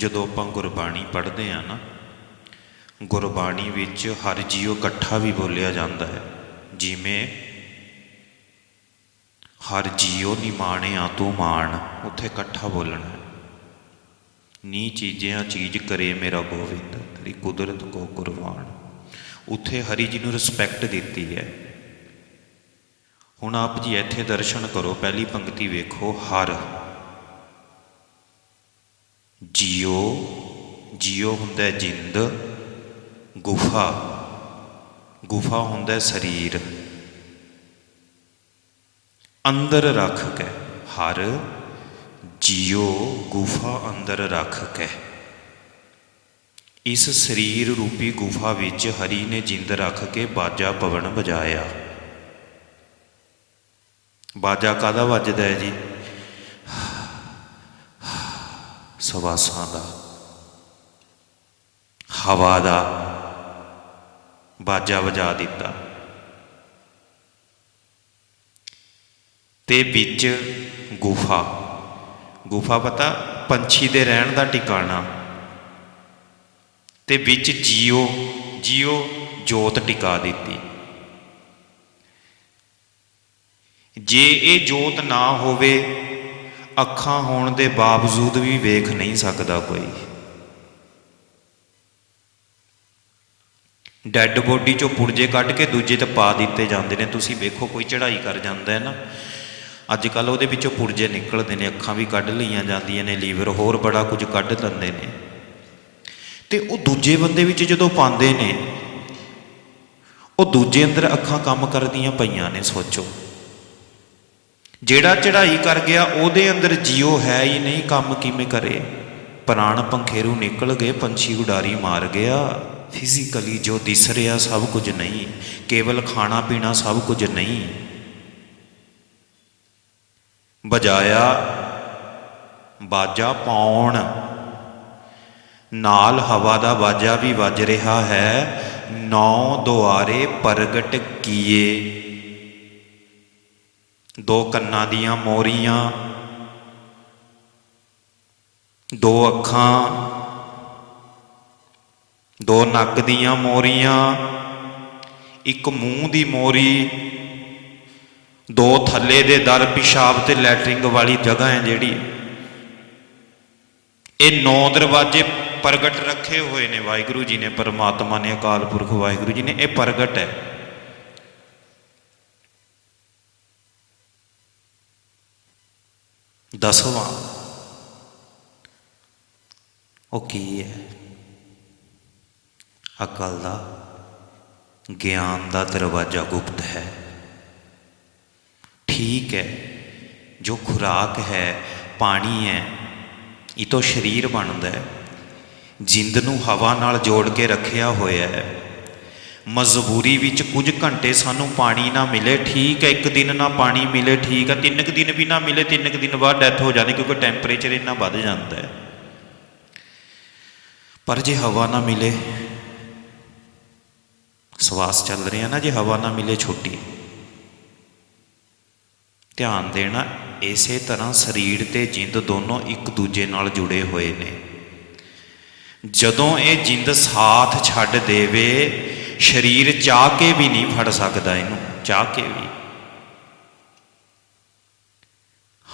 ਜਦੋਂ ਆਪਾਂ ਗੁਰਬਾਣੀ ਪੜ੍ਹਦੇ ਆ ਨਾ, ਗੁਰਬਾਣੀ ਵਿੱਚ ਹਰ ਜੀਉ ਇਕੱਠਾ ਵੀ ਬੋਲਿਆ ਜਾਂਦਾ ਹੈ। ਜਿਵੇਂ, ਹਰ ਜੀਉ ਨਿਮਾਣਿਆ ਤੂੰ ਮਾਣ, ਉੱਥੇ ਇਕੱਠਾ ਬੋਲਣਾ ਹੈ। ਨੀ ਚੀਜ਼ਿਆਂ ਚੀਜ਼ ਕਰੇ ਮੇਰਾ ਗੋਵਿੰਦ, ਤੇਰੀ ਕੁਦਰਤ ਕੋ ਕੁਰਬਾਨ ਉੱਥੇ ਹਰੀ ਜੀ ਨੂੰ ਰਿਸਪੈਕਟ ਦਿੱਤੀ ਹੈ। ਹੁਣ ਆਪ ਜੀ ਇੱਥੇ ਦਰਸ਼ਨ ਕਰੋ, ਪਹਿਲੀ ਪੰਕਤੀ ਵੇਖੋ, ਹਰ ਜੀਓ ਜੀਓ ਹੁੰਦਾ ਹੈ ਜਿੰਦ, ਗੁਫਾ। ਗੁਫਾ ਹੁੰਦਾ ਹੈ ਸਰੀਰ। ਅੰਦਰ ਰੱਖ ਕੇ, ਹਰ ਜੀਓ, ਗੁਫਾ ਅੰਦਰ ਰੱਖ ਕੇ। ਇਸ ਸਰੀਰ ਰੂਪੀ ਗੁਫਾ ਵਿੱਚ ਹਰੀ ਨੇ ਜਿੰਦ ਰੱਖ ਕੇ ਬਾਜਾ ਪਵਨ ਵਜਾਇਆ ਬਾਜਾ ਕਾਦਾ ਵੱਜਦਾ ਹੈ ਜੀ? ਸਵਾਸਾਂ ਦਾ। ਹਵਾ ਦਾ ਬਾਜਾ ਵਜਾ ਦਿੱਤਾ। ਤੇ ਵਿੱਚ ਗੁਫਾ। ਗੁਫਾ ਪਤਾ ਪੰਛੀ ਦੇ ਰਹਿਣ ਦਾ ਟਿਕਾਣਾ। ਤੇ ਵਿੱਚ ਜੀਓ ਜੀਓ ਜੋਤ ਟਿਕਾ ਦਿੱਤੀ। ਜੇ ਇਹ ਜੋਤ ਨਾ ਹੋਵੇ ਅੱਖਾਂ ਹੋਣ ਦੇ ਬਾਵਜੂਦ ਵੀ ਵੇਖ ਨਹੀਂ ਸਕਦਾ ਕੋਈ। ਡੈੱਡ ਬੋਡੀ ਚੋਂ ਪੁਰਜੇ ਕੱਢ ਕੇ ਦੂਜੇ ਤੇ ਪਾ ਦਿੱਤੇ ਜਾਂਦੇ ਨੇ। ਤੁਸੀਂ ਵੇਖੋ, ਕੋਈ ਚੜ੍ਹਾਈ ਕਰ ਜਾਂਦਾ ਹੈ ਨਾ। ਅੱਜ ਕੱਲ ਉਹਦੇ ਵਿੱਚੋਂ ਪੁਰਜੇ ਨਿਕਲਦੇ ਨੇ, ਅੱਖਾਂ ਵੀ ਕੱਢ ਲਈਆਂ ਜਾਂਦੀਆਂ ਨੇ, ਲੀਵਰ ਹੋਰ ਬੜਾ ਕੁਝ ਕੱਢ ਲੈਂਦੇ ਨੇ। ਤੇ ਉਹ ਦੂਜੇ ਬੰਦੇ ਵਿੱਚ ਜਦੋਂ ਪਾਉਂਦੇ ਨੇ, ਉਹ ਦੂਜੇ ਅੰਦਰ ਅੱਖਾਂ ਕੰਮ ਕਰਦੀਆਂ ਪਈਆਂ ਨੇ, ਸੋਚੋ। ਜਿਹੜਾ ਚੜ੍ਹਾਈ ਕਰ ਗਿਆ, ਉਹਦੇ ਅੰਦਰ ਜੀਓ ਹੈ ਹੀ ਨਹੀਂ, ਕੰਮ ਕਿਵੇਂ ਕਰੇ? ਪ੍ਰਾਣ ਪੰਖੇਰੂ ਨਿਕਲ ਗਏ, ਪੰਛੀ ਉਡਾਰੀ ਮਾਰ ਗਿਆ। ਫਿਜ਼ੀਕਲੀ ਜੋ ਦਿਸ ਰਿਹਾ ਸਭ ਕੁਝ ਨਹੀਂ, ਕੇਵਲ ਖਾਣਾ ਪੀਣਾ ਸਭ ਕੁਝ ਨਹੀਂ। ਬਜਾਇਆ, ਬਾਜਾ ਪਾਉਣ। ਨਾਲ ਹਵਾ ਦਾ ਬਾਜਾ ਵੀ ਵੱਜ ਰਿਹਾ ਹੈ। ਨੌ ਦੁਆਰੇ ਪ੍ਰਗਟ ਕੀਏ। ਦੋ ਕੰਨਾਂ ਦੀਆਂ ਮੋਰੀਆਂ, ਦੋ ਅੱਖਾਂ, ਦੋ ਨੱਕ ਦੀਆਂ ਮੋਰੀਆਂ, ਇੱਕ ਮੂੰਹ ਦੀ ਮੋਰੀ, ਦੋ ਥੱਲੇ ਦੇ ਦਰ ਪਿਸ਼ਾਬ ਤੇ ਲੈਟਰਿੰਗ ਵਾਲੀ ਜਗ੍ਹਾ ਹੈ ਜਿਹੜੀ। ਇਹ ਨੌ ਦਰਵਾਜ਼ੇ ਪ੍ਰਗਟ ਰੱਖੇ ਹੋਏ ਨੇ ਵਾਹਿਗੁਰੂ ਜੀ ਨੇ, ਪਰਮਾਤਮਾ ਨੇ, ਅਕਾਲ ਪੁਰਖ ਵਾਹਿਗੁਰੂ ਜੀ ਨੇ, ਇਹ ਪ੍ਰਗਟ ਹੈ। ਦਸਵਾਂ। ਉਹ ਕੀ ਹੈ? ਅਕਲ ਦਾ, ਗਿਆਨ ਦਾ ਦਰਵਾਜ਼ਾ ਗੁਪਤ ਹੈ। ਠੀਕ ਹੈ, ਜੋ ਖੁਰਾਕ ਹੈ, ਪਾਣੀ ਹੈ, ਇਹ ਤੋਂ ਸਰੀਰ ਬਣਦਾ ਹੈ। ਜਿੰਦ ਨੂੰ ਹਵਾ ਨਾਲ ਜੋੜ ਕੇ ਰੱਖਿਆ ਹੋਇਆ ਹੈ। ਮਜਬੂਰੀ ਵਿੱਚ ਕੁਝ ਘੰਟੇ ਸਾਨੂੰ ਪਾਣੀ ਨਾ ਮਿਲੇ, ਠੀਕ ਹੈ, ਇੱਕ ਦਿਨ ਨਾ ਪਾਣੀ ਮਿਲੇ, ਠੀਕ ਹੈ, ਤਿੰਨ ਕੁ ਦਿਨ ਵੀ ਨਾ ਮਿਲੇ, ਤਿੰਨ ਕੁ ਦਿਨ ਬਾਅਦ ਡੈਥ ਹੋ ਜਾਂਦੀ ਕਿਉਂਕਿ ਟੈਂਪਰੇਚਰ ਇੰਨਾ ਵੱਧ ਜਾਂਦਾ ਹੈ। ਪਰ ਜੇ ਹਵਾ ਨਾ ਮਿਲੇ, ਸਵਾਸ ਚੱਲ ਰਿਹਾ ਨਾ, ਜੇ ਹਵਾ ਨਾ ਮਿਲੇ ਛੁੱਟੀ, ਧਿਆਨ ਦੇਣਾ, ਇਸੇ ਤਰ੍ਹਾਂ ਸਰੀਰ ਤੇ ਜਿੰਦ ਦੋਨੋਂ ਇੱਕ ਦੂਜੇ ਨਾਲ ਜੁੜੇ ਹੋਏ ਨੇ। ਜਦੋਂ ਇਹ ਜਿੰਦ ਸਾਥ ਛੱਡ ਦੇਵੇ ਸਰੀਰ ਚਾਹ ਕੇ ਵੀ ਨਹੀਂ ਫੜ ਸਕਦਾ ਇਹਨੂੰ, ਚਾਹ ਕੇ ਵੀ।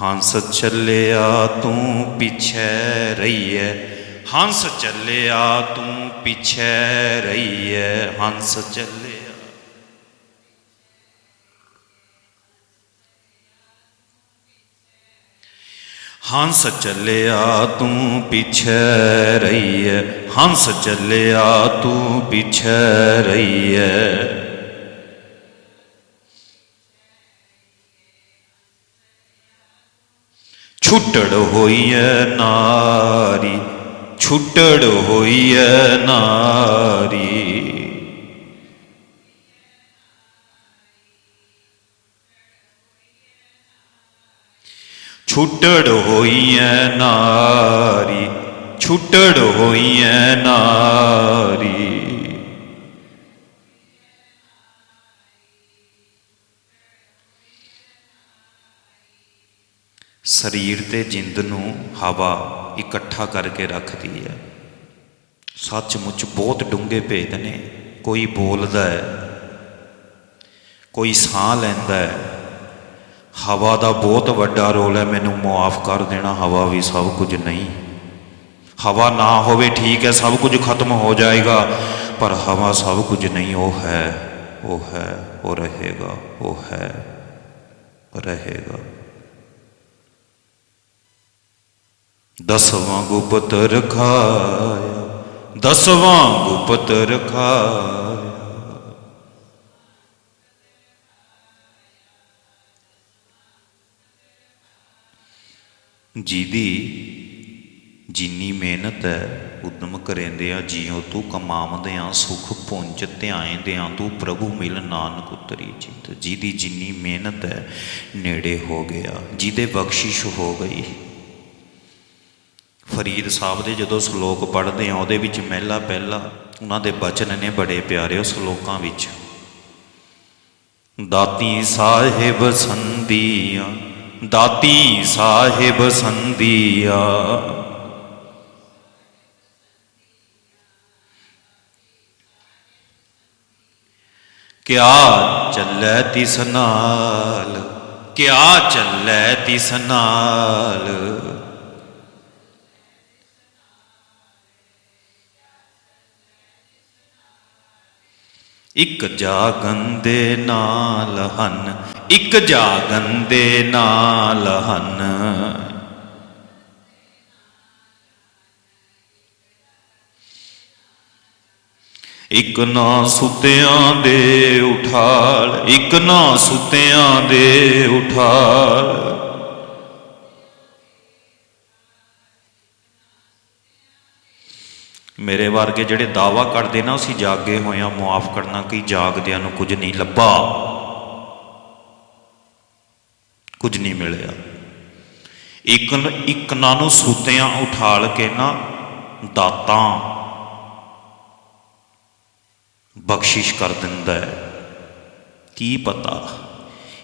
ਹੰਸ ਚੱਲਿਆ ਤੂੰ ਪਿੱਛੇ ਰਹੀਏ ਹੰਸ ਚੱਲਿਆ ਤੂੰ ਪਿੱਛੇ ਰਹੀਏ ਹੰਸ ਚੱਲਿਆ ਹੰਸ ਚੱਲਿਆ ਤੂੰ ਪਿੱਛੇ ਰਹੀਏ, ਹੰਸ ਚੱਲਿਆ ਤੂੰ ਪਿੱਛੇ ਰਹੀਏ। ਛੁੱਟੜ ਹੋਈਐ ਨਾਰੀ, ਛੁੱਟੜ ਹੋਈਐ ਨਾਰੀ। ਛੁੱਟੜ ਹੋਈਐ ਨਾਰੀ, ਛੁੱਟੜ ਹੋਈਐ ਨਾਰੀ। ਸਰੀਰ ਤੇ ਜਿੰਦ ਨੂੰ ਹਵਾ ਇਕੱਠਾ ਕਰਕੇ ਰੱਖਦੀ ਹੈ ਸੱਚਮੁੱਚ ਬਹੁਤ ਡੂੰਘੇ ਭੇਦ ਨੇ, ਕੋਈ ਬੋਲਦਾ ਹੈ ਕੋਈ ਸਾਹ ਲੈਂਦਾ ਹੈ ਹਵਾ ਦਾ ਬਹੁਤ ਵੱਡਾ ਰੋਲ ਹੈ, ਮੈਨੂੰ ਮਾਫ ਕਰ ਦੇਣਾ, ਹਵਾ ਵੀ ਸਭ ਕੁਝ ਨਹੀਂ। ਹਵਾ ਨਾ ਹੋਵੇ ਠੀਕ ਹੈ, ਸਭ ਕੁਝ ਖਤਮ ਹੋ ਜਾਏਗਾ, ਪਰ ਹਵਾ ਸਭ ਕੁਝ ਨਹੀਂ, ਉਹ ਹੈ ਉਹ ਹੈ, ਉਹ ਰਹੇਗਾ, ਉਹ ਹੈ, ਰਹੇਗਾ। ਦਸਵਾਂ ਗੁਪਤ ਰਖਾਇਆ ਦਸਵਾਂ ਗੁਪਤ ਰਖਾਇਆ ਜਿਹਦੀ ਜਿੰਨੀ ਮਿਹਨਤ ਹੈ, ਉਦਮ ਕਰੇਂਦੇ ਆ, ਜਿਉ ਤੂੰ ਕਮਾਵਦੇ ਆ, ਸੁਖ ਪੁੰਜ ਧਿਆਏਂਦੇ ਆ, ਤੂੰ ਪ੍ਰਭੂ ਮਿਲ ਨਾਨਕ ਉਤਰੀ ਚਿਤ। ਜਿਹਦੀ ਜਿੰਨੀ ਮਿਹਨਤ ਹੈ, ਨੇੜੇ ਹੋ ਗਿਆ, ਜਿਹਦੇ ਬਖਸ਼ਿਸ਼ ਹੋ ਗਈ। ਫਰੀਦ ਸਾਹਿਬ ਦੇ ਜਦੋਂ ਸ਼ਲੋਕ ਪੜ੍ਹਦੇ ਆ, ਉਹਦੇ ਵਿੱਚ ਮਹਿਲਾ ਪਹਿਲਾ, ਉਹਨਾਂ ਦੇ ਬਚਨ ਨੇ ਬੜੇ ਪਿਆਰੇ ਉਹ ਸ਼ਲੋਕਾਂ ਵਿੱਚ। ਦਾਤੀ ਸਾਹਿਬ ਸੰਦੀਆ ਦਾਤੀ ਸਾਹਿਬ ਸੰਦੀਆ ਕਿਆ ਚੱਲੈ ਤਿਸ ਨਾਲ ਕਿਆ ਚੱਲੈ ਤਿਸ ਨਾਲ। ਇੱਕ ਜਾਗਨ ਦੇ ਨਾਲ ਹਨ, ਇੱਕ ਜਾਗਨ ਦੇ ਨਾਲ ਹਨ। ਇੱਕ ਨਾ ਸੁਤਿਆਂ ਦੇ ਉਠਾਲ, ਇੱਕ ਨਾ ਸੁੱਤਿਆਂ ਦੇ ਉਠਾਲ। ਮੇਰੇ ਵਰਗੇ ਜਿਹੜੇ ਦਾਵਾ ਕਰਦੇ ਨਾ, ਅਸੀਂ ਜਾਗੇ ਹੋਇਆਂ ਮਾਫ ਕਰਨਾ ਕਿ? ਜਾਗਦਿਆਂ ਨੂੰ ਕੁਝ ਨਹੀਂ ਲੱਭਾ। ਕੁਝ ਨਹੀਂ ਮਿਲਿਆ। ਇੱਕ ਇੱਕ ਨਾ ਨੂੰ ਸੁਤਿਆਂ ਉਠਾਲ ਕੇ ਨਾ ਦਾਤਾਂ ਬਖਸ਼ਿਸ਼ ਕਰ ਦਿੰਦਾ ਹੈ। ਕੀ ਪਤਾ?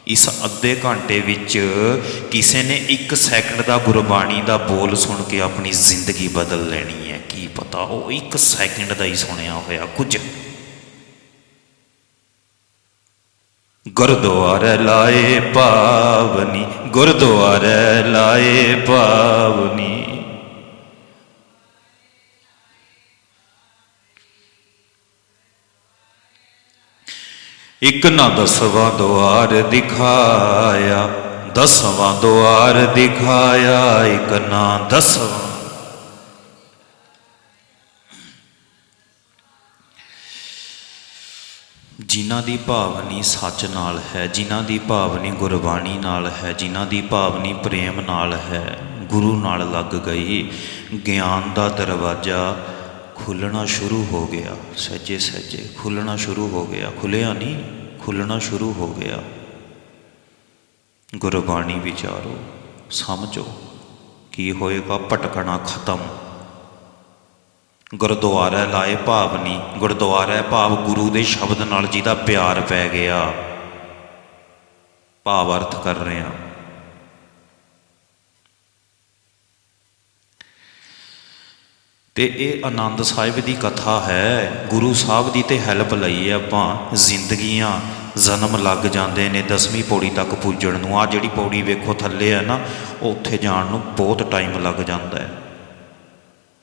ਇਸ ਅੱਧੇ ਘੰਟੇ ਵਿੱਚ ਕਿਸੇ ਨੇ 1 ਸੈਕਿੰਡ ਦਾ ਗੁਰਬਾਣੀ ਦਾ ਬੋਲ ਸੁਣ ਕੇ ਆਪਣੀ ਜ਼ਿੰਦਗੀ ਬਦਲ ਲੈਣੀ ਹੈ। ਕੀ ਪਤਾ ਉਹ 1 ਸੈਕਿੰਡ ਦਾ ਹੀ ਸੁਣਿਆ ਹੋਇਆ ਕੁਝ। ਗੁਰਦੁਆਰੇ ਲਾਏ ਪਾਵਨੀ, ਗੁਰਦੁਆਰੇ ਲਾਏ ਪਾਵਨੀ। ਇੱਕ ਨਾ ਦਸਵਾਂ ਦੁਆਰ ਦਿਖਾਇਆ, ਦਸਵਾਂ ਦੁਆਰ ਦਿਖਾਇਆ, ਇੱਕ ਨਾ ਦਸਵਾਂ। ਜਿਨ੍ਹਾਂ ਦੀ ਭਾਵਨੀ ਸੱਚ ਨਾਲ ਹੈ, ਜਿਨ੍ਹਾਂ ਦੀ ਭਾਵਨੀ ਗੁਰਬਾਣੀ ਨਾਲ ਹੈ, ਜਿਨ੍ਹਾਂ ਦੀ ਭਾਵਨੀ ਪ੍ਰੇਮ ਨਾਲ ਹੈ, ਗੁਰੂ ਨਾਲ ਲੱਗ ਗਈ, ਗਿਆਨ ਦਾ ਦਰਵਾਜ਼ਾ ਖੁੱਲਣਾ ਸ਼ੁਰੂ ਹੋ ਗਿਆ। ਸੱਜੇ ਸੱਜੇ ਖੁੱਲਣਾ ਸ਼ੁਰੂ ਹੋ ਗਿਆ। ਖੁੱਲਿਆ ਨਹੀਂ, ਖੁੱਲਣਾ ਸ਼ੁਰੂ ਹੋ ਗਿਆ। ਗੁਰਬਾਣੀ ਵਿਚਾਰੋ, ਸਮਝੋ, ਕੀ ਹੋਏਗਾ? ਭਟਕਣਾ ਖਤਮ। ਗੁਰਦੁਆਰਾ ਲਾਏ ਭਾਵ ਨਹੀਂ। ਗੁਰਦੁਆਰਾ ਭਾਵ ਗੁਰੂ ਦੇ ਸ਼ਬਦ ਨਾਲ ਜਿਹਦਾ ਪਿਆਰ ਪੈ ਗਿਆ। ਭਾਵ ਅਰਥ ਕਰ ਰਹੇ ਹਾਂ। ਤੇ ਇਹ ਆਨੰਦ ਸਾਹਿਬ ਦੀ ਕਥਾ ਹੈ। ਗੁਰੂ ਸਾਹਿਬ ਦੀ ਤੇ ਹੈਲਪ ਲਈ ਹੈ ਆਪਾਂ ਜ਼ਿੰਦਗੀਆਂ ਜਨਮ ਲੱਗ ਜਾਂਦੇ ਨੇ ਦਸਵੀਂ ਪੌੜੀ ਤੱਕ ਪੁੱਜਣ ਨੂੰ। ਆ ਜਿਹੜੀ ਪੌੜੀ ਵੇਖੋ ਥੱਲੇ ਹੈ ਨਾ ਉਹ ਉੱਥੇ ਜਾਣ ਨੂੰ ਬਹੁਤ ਟਾਈਮ ਲੱਗ ਜਾਂਦਾ ਹੈ।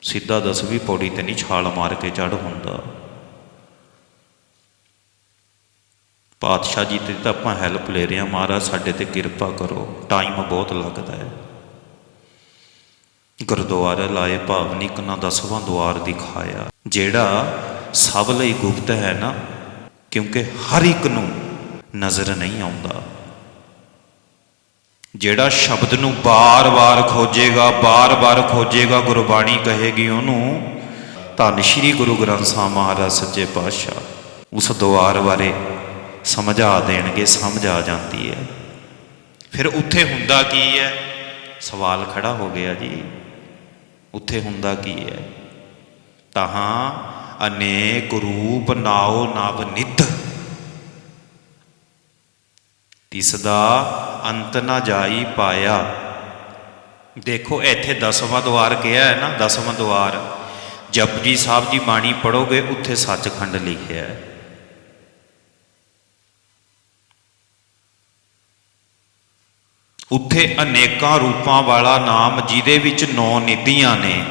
ਸਿੱਧਾ ਦਸਵੀਂ ਪੌੜੀ ਤੇ ਨਹੀਂ ਛਾਲ ਮਾਰ ਕੇ ਚੜ ਹੁੰਦਾ। ਪਾਤਸ਼ਾਹ ਜੀ ਤੇ ਤਾਂ ਆਪਾਂ ਹੈਲਪ ਲੈ ਰਹੇ ਹਾਂ। ਮਹਾਰਾਜ, ਸਾਡੇ ਤੇ ਕਿਰਪਾ ਕਰੋ। ਟਾਈਮ ਬਹੁਤ ਲੱਗਦਾ ਹੈ। ਗੁਰਦੁਆਰਾ ਲਾਏ ਭਾਵਨਿਕ ਨਾ ਦਸਵਾਂ ਦੁਆਰ ਦਿਖਾਇਆ, ਜਿਹੜਾ ਸਭ ਲਈ ਗੁਪਤ ਹੈ ਨਾ, ਕਿਉਂਕਿ ਹਰ ਇੱਕ ਨੂੰ ਨਜ਼ਰ ਨਹੀਂ ਆਉਂਦਾ। ਜਿਹੜਾ ਸ਼ਬਦ ਨੂੰ ਬਾਰ-ਬਾਰ ਖੋਜੇਗਾ ਬਾਰ-ਬਾਰ ਖੋਜੇਗਾ, ਗੁਰਬਾਣੀ ਕਹੇਗੀ, ਉਹਨੂੰ ਧੰਨ ਸ਼੍ਰੀ ਗੁਰੂ ਗ੍ਰੰਥ ਸਾਹਿਬ ਮਹਾਰਾਜ ਸੱਚੇ ਪਾਤਸ਼ਾਹ ਉਸ ਦੁਆਰ ਬਾਰੇ ਸਮਝਾ ਦੇਣਗੇ, ਸਮਝ ਆ ਜਾਂਦੀ ਹੈ। ਫਿਰ ਉੱਥੇ ਹੁੰਦਾ ਕੀ ਹੈ? ਸਵਾਲ ਖੜਾ ਹੋ ਗਿਆ ਜੀ। ਉੱਥੇ ਹੁੰਦਾ ਕੀ ਹੈ? ਤਹਾਂ ਅਨੇਕ ਰੂਪ ਨਾਉ ਨਵ ਨਿਧ ਤਿਸ ਦਾ ਅੰਤ ਨਾ ਜਾਈ ਪਾਇਆ। ਦੇਖੋ, ਇੱਥੇ ਦਸਵਾਂ ਦੁਆਰ ਕਿਹਾ ਹੈ ਨਾ, ਦਸਵਾਂ ਦੁਆਰ ਜਪਜੀ ਸਾਹਿਬ ਦੀ ਬਾਣੀ ਪੜੋਗੇ ਉੱਥੇ ਸੱਚਖੰਡ ਲਿਖਿਆ ਹੈ। ਉੱਥੇ ਅਨੇਕਾਂ ਰੂਪਾਂ ਵਾਲਾ ਨਾਮ ਜਿਹਦੇ ਵਿੱਚ ਨੌ ਨਿਧੀਆਂ ਨੇ।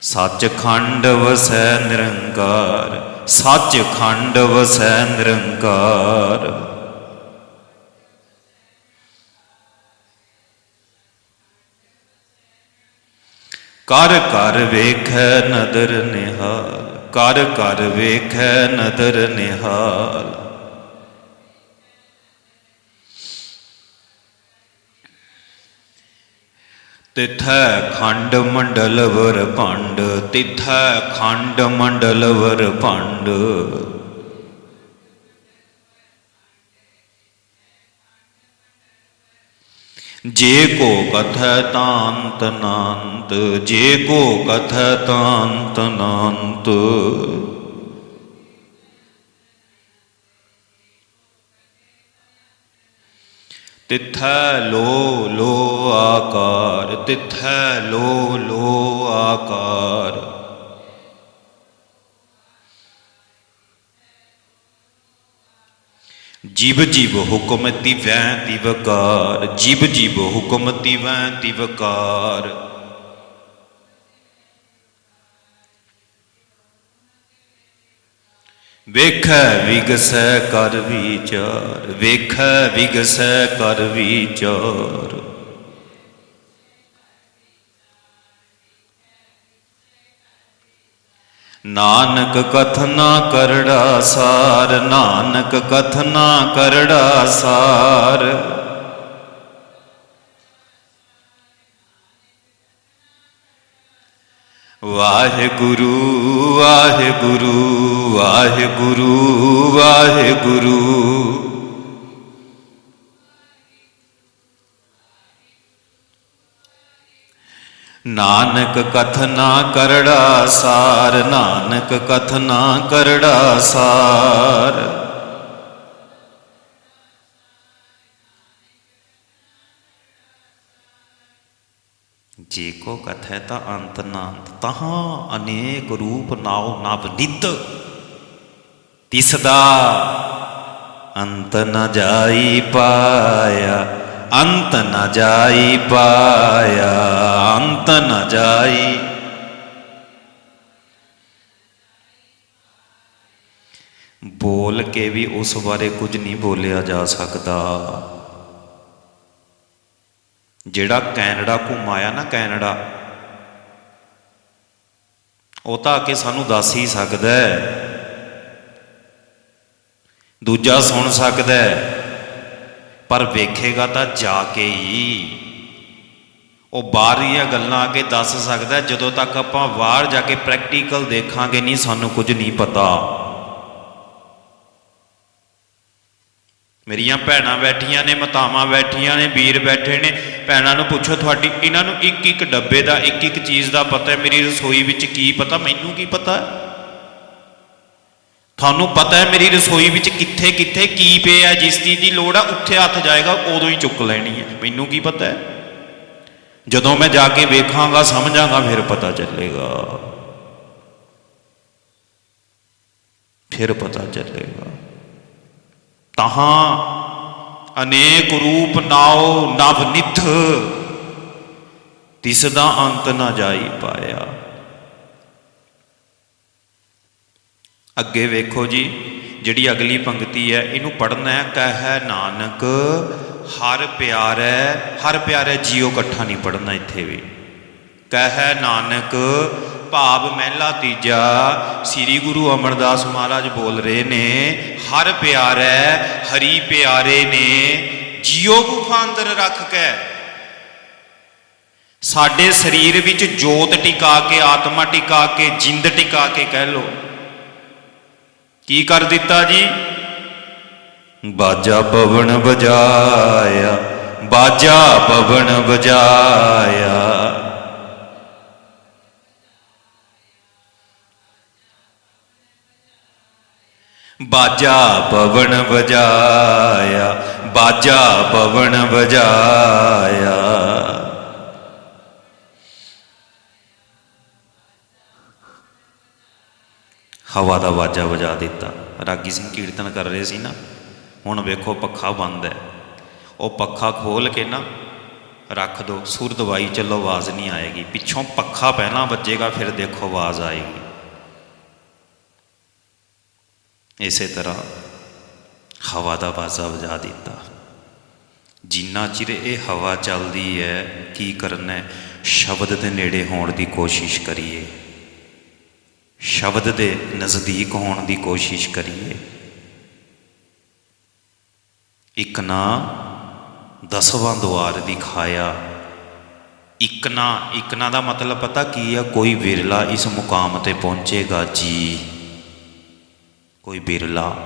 ਸੱਚਖੰਡ ਵਸੈ ਨਿਰੰਕਾਰ, ਸੱਚਖੰਡ ਵਸੈ ਨਿਰੰਕਾਰ। ਕਰ ਕਰ ਵੇਖੈ ਨਦਰ ਨਿਹਾਲ, ਕਰ ਕਰ ਵੇਖੈ ਨਦਰ ਨਿਹਾਲ। ਤਿਥੈ ਖੰਡ ਮੰਡਲ ਵਰ ਭੰਡ, ਤਿਥੈ ਖੰਡ ਮੰਡਲ ਵਰ ਭੰਡ। ਜੇ ਕੋ ਕਥੈ ਤਾਂਤ ਨਾਂਤ, ਜੇ ਕੋ ਕਥੈ ਤਾਂਤ ਨਾਂਤ। ਤਿਥੈ ਲੋ ਲੋ ਆਕਾਰ, ਤਿਥੈ ਲੋ ਲੋ ਆਕਾਰ। ਜਿਬ ਜੀਵ ਹੁਕਮ ਤਿਵੈ ਤਿਵਕਾਰ ਜਿਬ ਜਿਬ ਹੁਕਮ ਤਿਵੈ ਤਿਵਕਾਰ। ਵੇਖੈ ਵਿਗਸੈ ਕਰ ਵਿਚਾਰ, ਵੇਖੈ ਵਿਗਸੈ ਕਰ ਵਿਚਾਰ। ਨਾਨਕ ਕਥਨਾ ਕਰੜਾ ਸਾਰ, ਨਾਨਕ ਕਥਨਾ ਕਰੜਾ ਸਾਰ। ਵਾਹਿਗੁਰੂ ਵਾਹਿਗੁਰੂ। ਵਾਹਿਗੁਰੂ ਵਾਹਿਗੁਰੂ। ਨਾਨਕ ਕਥਨਾ ਕਰੜਾ ਸਾਰ, ਨਾਨਕ ਕਥਨਾ ਕਰੜਾ ਸਾਰ। ਜੇ ਕੋ ਕਥੈ ਤਾਂ ਅੰਤ ਨਾ ਅੰਤ ਤਹਾਂ ਅਨੇਕ ਰੂਪ ਨਾਉ ਨਵ ਨਿਤ। ਤਿਸ ਅੰਤ ਨ ਜਾਈ ਪਾਇਆ, ਅੰਤ ਨ ਜਾਈ ਪਾਇਆ, ਅੰਤ ਨ ਜਾਈ। ਬੋਲ ਕੇ ਵੀ ਉਸ ਬਾਰੇ ਕੁਝ ਨਹੀਂ ਬੋਲਿਆ ਜਾ ਸਕਦਾ। ਜਿਹੜਾ ਕੈਨੇਡਾ ਘੁੰਮਾਇਆ ਨਾ ਕੈਨੇਡਾ, ਉਹ ਤਾਂ ਆ ਕੇ ਸਾਨੂੰ ਦੱਸ ਹੀ ਸਕਦਾ ਹੈ। ਦੂਜਾ ਸੁਣ ਸਕਦਾ ਹੈ, ਪਰ ਵੇਖੇਗਾ ਤਾਂ ਜਾ ਕੇ ਹੀ। ਉਹ ਬਾਹਰੀਆਂ ਗੱਲਾਂ ਆ ਕੇ ਦੱਸ ਸਕਦਾ ਜਦੋਂ ਤੱਕ ਆਪਾਂ ਬਾਹਰ ਜਾ ਕੇ ਪ੍ਰੈਕਟੀਕਲ ਦੇਖਾਂਗੇ ਨਹੀਂ, ਸਾਨੂੰ ਕੁਝ ਨਹੀਂ ਪਤਾ। ਮੇਰੀਆਂ ਭੈਣਾਂ ਬੈਠੀਆਂ ਨੇ, ਮਾਤਾਵਾਂ ਬੈਠੀਆਂ ਨੇ, ਵੀਰ ਬੈਠੇ ਨੇ। ਭੈਣਾਂ ਨੂੰ ਪੁੱਛੋ, ਤੁਹਾਡੀ, ਇਹਨਾਂ ਨੂੰ ਇੱਕ ਇੱਕ ਡੱਬੇ ਦਾ ਇੱਕ ਇੱਕ ਚੀਜ਼ ਦਾ ਪਤਾ ਹੈ, ਮੇਰੀ ਰਸੋਈ ਵਿੱਚ ਕੀ ਪਤਾ, ਮੈਨੂੰ ਕੀ ਪਤਾ ਹੈ? ਤੁਹਾਨੂੰ ਪਤਾ ਹੈ ਮੇਰੀ ਰਸੋਈ ਵਿੱਚ ਕਿੱਥੇ ਕਿੱਥੇ ਕੀ ਪਿਆ ਹੈ, ਜਿਸ ਚੀਜ਼ ਦੀ ਲੋੜ ਆ ਉੱਥੇ ਹੱਥ ਜਾਏਗਾ ਉਦੋਂ ਹੀ ਚੁੱਕ ਲੈਣੀ ਹੈ। ਮੈਨੂੰ ਕੀ ਪਤਾ ਹੈ? ਜਦੋਂ ਮੈਂ ਜਾ ਕੇ ਵੇਖਾਂਗਾ ਸਮਝਾਂਗਾ ਫਿਰ ਪਤਾ ਚੱਲੇਗਾ। ਫਿਰ ਪਤਾ ਚੱਲੇਗਾ। ਤਹਾਂ ਅਨੇਕ ਰੂਪ ਨਾਉ ਨਵ ਨਿਥ ਤਿਸ ਦਾ ਅੰਤ ਨਾ ਜਾਈ ਪਾਇਆ। ਅੱਗੇ ਵੇਖੋ ਜੀ, ਜਿਹੜੀ ਅਗਲੀ ਪੰਕਤੀ ਹੈ, ਇਹਨੂੰ ਪੜਨਾ ਹੈ, ਕਹੈ ਨਾਨਕ, ਹਰ ਪਿਆਰੈ ਹਰ ਪਿਆਰੈ ਜੀਉ ਇਕੱਠਾ ਨਹੀਂ ਪੜਨਾ ਇੱਥੇ ਵੀ। ਕਹੈ ਨਾਨਕ, ਭਾਵ ਮਹਿਲਾ ਤੀਜਾ, ਸ੍ਰੀ ਗੁਰੂ ਅਮਰਦਾਸ ਮਹਾਰਾਜ ਬੋਲ ਰਹੇ ਨੇ, ਹਰ ਪਿਆਰੈ, ਹਰੀ ਪਿਆਰੇ ਨੇ, ਜੀਉ ਗੁਫਾ ਅੰਦਰ ਰੱਖ ਕੇ। ਸਾਡੇ ਸਰੀਰ ਵਿੱਚ ਜੋਤ ਟਿਕਾ ਕੇ, ਆਤਮਾ ਟਿਕਾ ਕੇ, ਜਿੰਦ ਟਿਕਾ ਕੇ ਕਹਿ ਲੋ ਕੀ ਕਰ ਦਿੱਤਾ ਜੀ? ਬਾਜਾ ਪਵਨ ਵਜਾਇਆ, ਬਾਜਾ ਪਵਨ ਵਜਾਇਆ। ਬਾਜਾ ਪਵਨ ਵਜਾਇਆ, ਬਾਜਾ ਪਵਨ ਵਜਾਇਆ। ਹਵਾ ਦਾ ਵਾਜਾ ਵਜਾ ਦਿੱਤਾ। ਰਾਗੀ ਸਿੰਘ ਕੀਰਤਨ ਕਰ ਰਹੇ ਸੀ ਨਾ। ਹੁਣ ਵੇਖੋ ਪੱਖਾ ਬੰਦ ਹੈ। ਉਹ ਪੱਖਾ ਖੋਲ ਕੇ ਨਾ ਰੱਖ ਦੋ। ਸੁਰ ਦਵਾਈ ਚੱਲੋ, ਆਵਾਜ਼ ਨਹੀਂ ਆਏਗੀ। ਪਿੱਛੋਂ ਪੱਖਾ ਪਹਿਲਾਂ ਵੱਜੇਗਾ, ਫਿਰ ਦੇਖੋ ਆਵਾਜ਼ ਆਏਗੀ। ਇਸੇ ਤਰ੍ਹਾਂ ਹਵਾ ਦਾ ਵਾਜਾ ਵਜਾ ਦਿੱਤਾ। ਜਿੰਨਾ ਚਿਰ ਇਹ ਹਵਾ ਚੱਲਦੀ ਹੈ, ਕੀ ਕਰਨਾ ਹੈ? ਸ਼ਬਦ ਦੇ ਨੇੜੇ ਹੋਣ ਦੀ ਕੋਸ਼ਿਸ਼ ਕਰੀਏ। ਸ਼ਬਦ ਦੇ ਨਜ਼ਦੀਕ ਹੋਣ ਦੀ ਕੋਸ਼ਿਸ਼ ਕਰੀਏ। ਇੱਕ ਨਾ ਦਸਵਾਂ ਦੁਆਰ ਦਿਖਾਇਆ। ਇੱਕ ਨਾ ਇੱਕ ਨਾ ਦਾ ਮਤਲਬ ਪਤਾ ਕੀ ਆ? ਕੋਈ ਵਿਰਲਾ ਇਸ ਮੁਕਾਮ ਤੇ ਪਹੁੰਚੇਗਾ ਜੀ। ਕੋਈ ਬਿਰਲਾ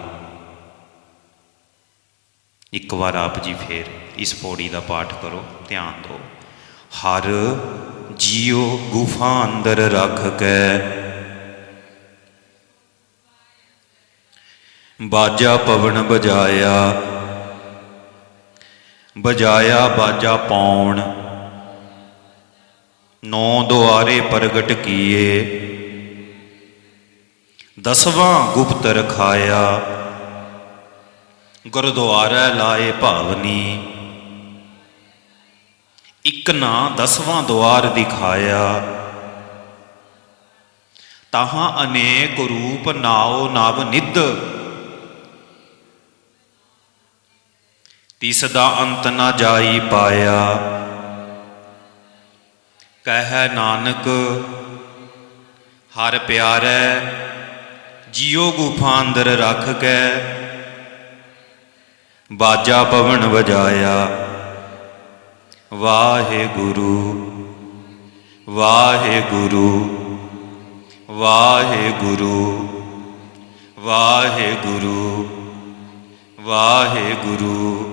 ਇੱਕ ਵਾਰ ਆਪ ਜੀ ਫੇਰ ਇਸ ਪੌੜੀ ਦਾ ਪਾਠ ਕਰੋ, ਧਿਆਨ ਦਿਓ। ਹਰ ਜੀਉ ਗੁਫਾ ਅੰਦਰ ਰੱਖ ਕੇ ਬਾਜਾ ਪਵਨ ਬਜਾਇਆ। ਬਜਾਇਆ ਬਾਜਾ ਪਾਉਣ। ਨੌ ਦੁਆਰੇ ਪ੍ਰਗਟ ਕੀਏ। ਦਸਵਾਂ ਗੁਪਤ ਰਖਾਇਆ। ਗੁਰਦੁਆਰਾ ਲਾਏ ਭਾਵਨੀ। ਇੱਕ ਨਾ ਦਸਵਾਂ ਦੁਆਰ ਦਿਖਾਇਆ। ਤਾਹਾਂ ਅਨੇਕ ਰੂਪ ਨਾਉ ਨਵ ਨਿੱਧ। ਤਿਸ ਦਾ ਅੰਤ ਨਾ ਜਾਈ ਪਾਇਆ। ਕਹਿ ਨਾਨਕ, ਹਰ ਪਿਆਰੈ, ਜਿਉ ਗੁਫਾ ਅੰਦਰ ਰੱਖ ਕੇ ਬਾਜਾ ਪਵਨ ਵਜਾਇਆ। ਵਾਹਿਗੁਰੂ ਵਾਹਿਗੁਰੂ ਵਾਹਿਗੁਰੂ ਵਾਹਿਗੁਰੂ ਵਾਹਿਗੁਰੂ।